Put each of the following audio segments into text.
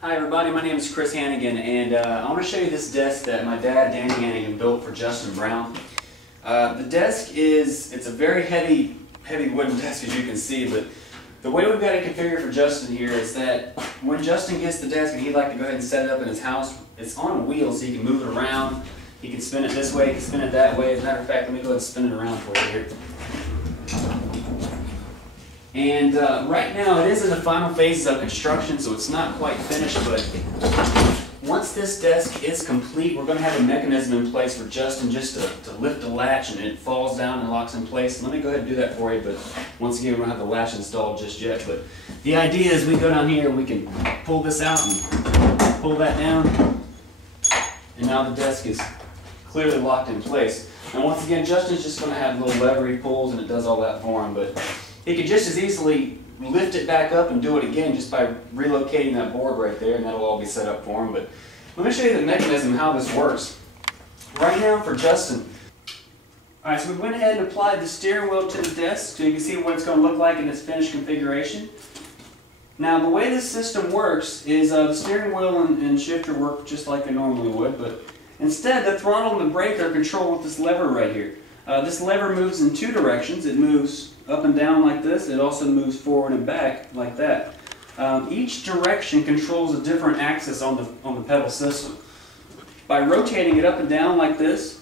Hi everybody, my name is Chris Hannigan, and I want to show you this desk that my dad, Danny Hannigan, built for Justin Brown. The desk it's a very heavy wooden desk, as you can see, but the way we've got it configured for Justin here is that when Justin gets the desk and he'd like to go ahead and set it up in his house, it's on a wheel so he can move it around. He can spin it this way, he can spin it that way. As a matter of fact, let me go ahead and spin it around for you here. And right now it is in the final phases of construction, so it's not quite finished, but once this desk is complete, we're going to have a mechanism in place for Justin just to lift the latch and it falls down and locks in place. Let me go ahead and do that for you, but once again we don't have the latch installed just yet. But the idea is we go down here and we can pull this out and pull that down, and now the desk is clearly locked in place. And once again, Justin's just going to have little lever he pulls and it does all that for him, but he could just as easily lift it back up and do it again just by relocating that board right there, and that'll all be set up for him. But let me show you the mechanism, how this works. Right now for Justin, alright, so we went ahead and applied the steering wheel to the desk so you can see what it's going to look like in its finished configuration. Now the way this system works is the steering wheel and shifter work just like they normally would, but instead the throttle and the brake are controlled with this lever right here. This lever moves in two directions. It moves up and down like this. It also moves forward and back like that. Each direction controls a different axis on the pedal system. By rotating it up and down like this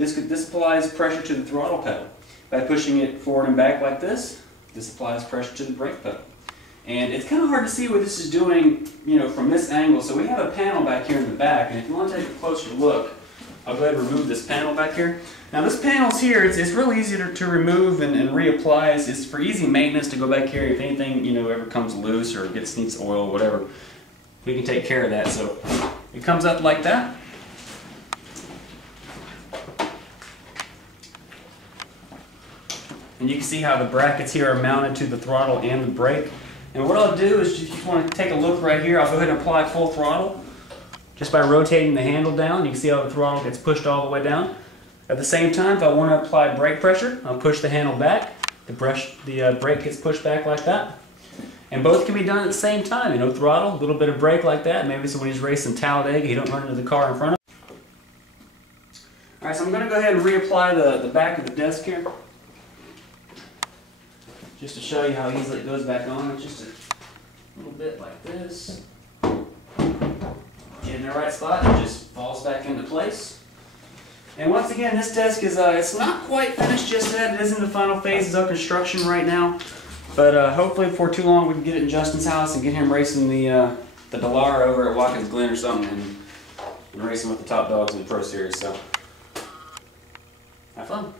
applies pressure to the throttle pedal. By pushing it forward and back like this applies pressure to the brake pedal. And it's kind of hard to see what this is doing, from this angle. So we have a panel back here in the back, and if you want to take a closer look, I'll go ahead and remove this panel back here. Now this panel's here, it's really easy to remove and reapply. It's for easy maintenance to go back here. If anything ever comes loose or needs oil, whatever, we can take care of that. So it comes up like that. And you can see how the brackets here are mounted to the throttle and the brake. And what I'll do is, if you want to take a look right here, I'll go ahead and apply full throttle. Just by rotating the handle down, you can see how the throttle gets pushed all the way down. At the same time, if I want to apply brake pressure, I'll push the handle back. The brake gets pushed back like that. And both can be done at the same time. Throttle, a little bit of brake like that. Maybe so when he's racing Talladega, he don't run into the car in front of him. Alright, so I'm going to go ahead and reapply the back of the desk here. Just to show you how easily it goes back on. It's just a little bit like this. Get in the right spot, it just falls back into place. And once again, this desk is it's not quite finished just yet. It is in the final phases of construction right now. But hopefully before too long we can get it in Justin's house and get him racing the Dallara over at Watkins Glen or something, and racing with the top dogs in the Pro Series. So have fun.